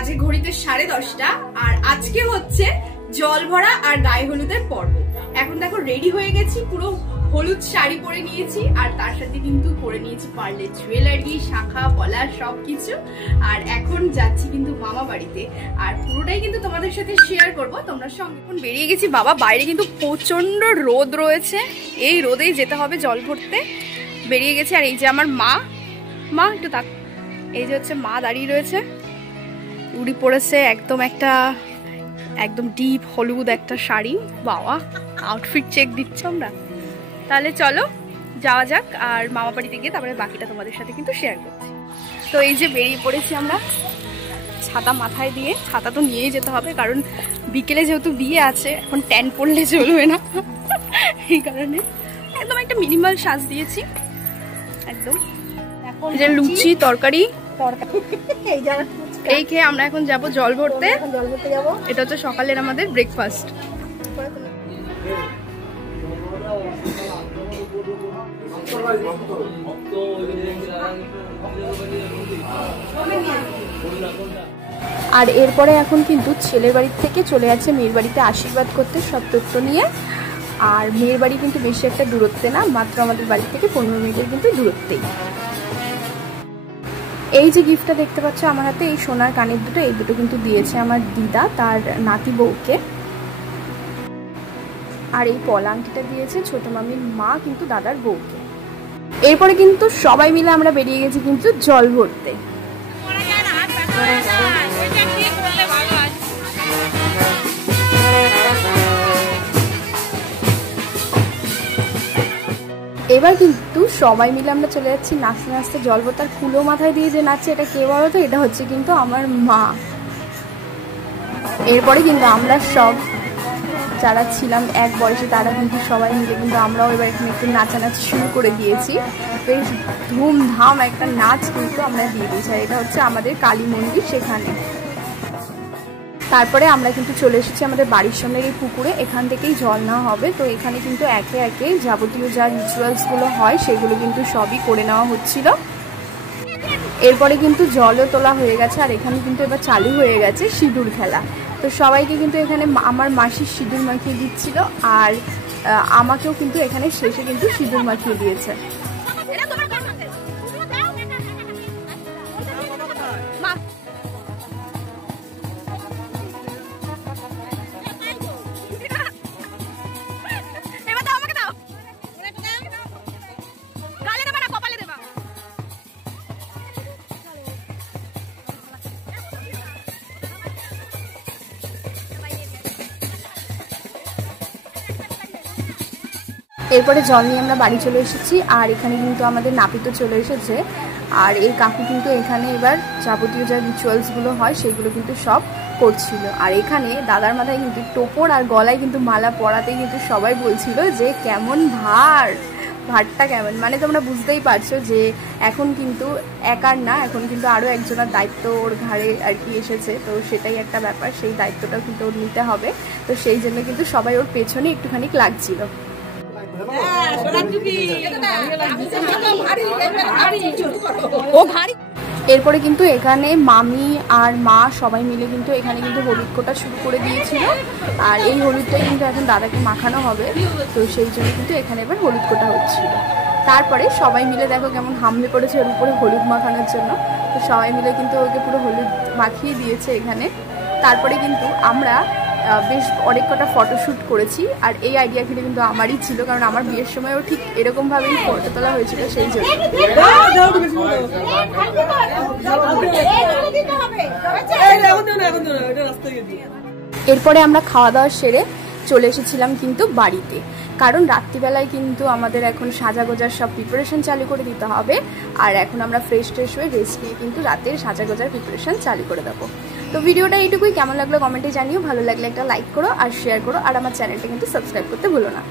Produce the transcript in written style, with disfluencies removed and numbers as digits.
বাজে ঘড়িতে 10:30 আর আজকে হচ্ছে জল ভরা আর গায়ে হলুদের পর্ব। এখন দেখো রেডি হয়ে গেছি, পুরো হলুদ শাড়ি পরে নিয়েছি আর তার সাথে কিন্তু পরে নিয়েছি পার্লে জুয়েলারি, শাখা পলা সবকিছু। আর এখন যাচ্ছি কিন্তু মামা বাড়িতে, আর পুরোটাই কিন্তু তোমাদের সাথে শেয়ার করব তোমরা সঙ্গে। এখন বেরিয়ে গেছি বাবা, বাইরে কিন্তু প্রচন্ড রোদ রয়েছে, এই রোদেই যেতে হবে জল ভরতে। বেরিয়ে গেছি আর এই যে আমার মা একটু তাক, এই যে হচ্ছে মা দাঁড়িয়ে রয়েছে, উড়ি পড়েছে একদম ডিপ হলুদ একটা শাড়ি। বাবা আউটফিট চেক দিচ্ছ আমরা। তাহলে চলো যাওয়া যাক, আর মামা বাড়িতে গিয়ে তারপরে বাকিটা তোমাদের সাথে কিন্তু শেয়ার করছি। তো এই যে বেরিয়ে পড়েছি আমরা, ছাতা মাথায় দিয়ে, ছাতা তো নিয়েই যেতে হবে কারণ বিকেলে যেহেতু বিয়ে আছে, এখন ট্যান পড়লে চলবে না, এই কারণে একদম একটা মিনিমাল সাজ দিয়েছি একদম। যে লুচি তরকারি এই খেয়ে আমরা এখন যাব জল ভরতে। এটা হচ্ছে সকালের আমাদের ব্রেকফাস্ট। আর এরপরে এখন কিন্তু ছেলের বাড়ি থেকে চলে যাচ্ছে মেয়ের বাড়িতে আশীর্বাদ করতে সব তথ্য নিয়ে। আর মেয়ের বাড়ি কিন্তু বেশি একটা দূরত্বে না, মাত্র আমাদের বাড়ি থেকে 15 মিনিটের কিন্তু দূরত্বেই। এই যে গিফটটা দেখতে পাচ্ছ আমার হাতে, এই সোনার কানের দুটো, এই দুটো কিন্তু দিয়েছে আমার দিদা তার নাতি বউকে। আর এই পলা আংটিটা দিয়েছে ছোট মামির মা কিন্তু দাদার বউকে। এরপরে কিন্তু সবাই মিলে আমরা বেরিয়ে গেছি কিন্তু জল ভরতে। এবার কিন্তু সবাই মিলে আমরা চলে যাচ্ছি নাচতে নাচতে জল ভরতে। আর কুলো মাথায় দিয়ে যে নাচছে এটা কে বলো তো? এটা হচ্ছে কিন্তু আমার মা। এরপরে কিন্তু আমরা সব যারা ছিলাম এক বয়সে তারা কিন্তু সবাই মিলে কিন্তু আমরাও এবার এখানে একটু নাচানাচি শুরু করে দিয়েছি। বেশ ধুমধাম একটা নাচ কিন্তু আমরা দিয়ে দিয়েছি। আর এটা হচ্ছে আমাদের কালী মন্দির, সেখানে। তারপরে আমরা কিন্তু চলে এসেছি আমাদের বাড়ির সামনের এই পুকুরে, এখান থেকেই জল নেওয়া হবে। তো এখানে কিন্তু একে একে যাবতীয় যা রিচুয়ালসগুলো হয় সেগুলো কিন্তু সবই করে নেওয়া হচ্ছিল। এরপরে কিন্তু জলও তোলা হয়ে গেছে, আর এখানে কিন্তু এবার চালু হয়ে গেছে সিঁদুর খেলা। তো সবাইকে কিন্তু এখানে আমার মাসির সিঁদুর মাখিয়ে দিচ্ছিল, আর আমাকেও কিন্তু এখানে শেষে কিন্তু সিঁদুর মাখিয়ে দিয়েছে। এরপরে জল নিয়ে আমরা বাড়ি চলে এসেছি, আর এখানে কিন্তু আমাদের নাপিতও চলে এসেছে। আর এই কাকু কিন্তু এখানে এবার যাবতীয় যা রিচুয়ালসগুলো হয় সেগুলো কিন্তু সব করছিল। আর এখানে দাদার মাথায় কিন্তু টোপর আর গলায় কিন্তু মালা পরাতে কিন্তু সবাই বলছিল যে কেমন ভারটা কেমন, মানে তোমরা বুঝতেই পারছো যে এখন কিন্তু একার না, এখন কিন্তু আরও একজনের দায়িত্ব ওর ঘাড়ে আর কি এসেছে। তো সেটাই একটা ব্যাপার, সেই দায়িত্বটাও কিন্তু ওর নিতে হবে। তো সেই জন্য কিন্তু সবাই ওর পেছনে একটুখানি লাগছিল। এরপরে কিন্তু এখানে মামি আর মা সবাই মিলে কিন্তু এখানে কিন্তু হলুদ কোটা শুরু করে দিয়েছিল। আর এই হলুদটাই কিন্তু এখন দাদাকে মাখানো হবে, তো সেই জন্য কিন্তু এখানে এবার হলুদ কোটা হচ্ছিল। তারপরে সবাই মিলে দেখো কেমন হামলে পড়েছে ওর উপরে হলুদ মাখানোর জন্য। তো সবাই মিলে কিন্তু ওকে পুরো হলুদ মাখিয়ে দিয়েছে এখানে। তারপরে কিন্তু আমরা বেশ অনেক কটা ফটোশ্যুট করেছি, আর এই আইডিয়া কিন্তু আমারই ছিল, কারণ আমার বিয়ের সময়ও ঠিক এরকমভাবেই ফটো তোলা হয়েছিল, সেই জন্য। এরপরে আমরা খাওয়া দাওয়া সেরে চলে এসেছিলাম কিন্তু বাড়িতে, কারণ রাত্রিবেলায় কিন্তু আমাদের এখন সাজাগোজার সব প্রিপারেশন চালু করে দিতে হবে। আর এখন আমরা ফ্রেশ হয়ে রেস্ট নিয়ে কিন্তু রাতের সাজাগোজার প্রিপারেশন চালু করে দেবো। তো ভিডিওটা এইটুকুই, কেমন লাগলো কমেন্টে জানিও, ভালো লাগলে একটা লাইক করো আর শেয়ার করো, আর আমার চ্যানেলটা কিন্তু সাবস্ক্রাইব করতে ভুলো না।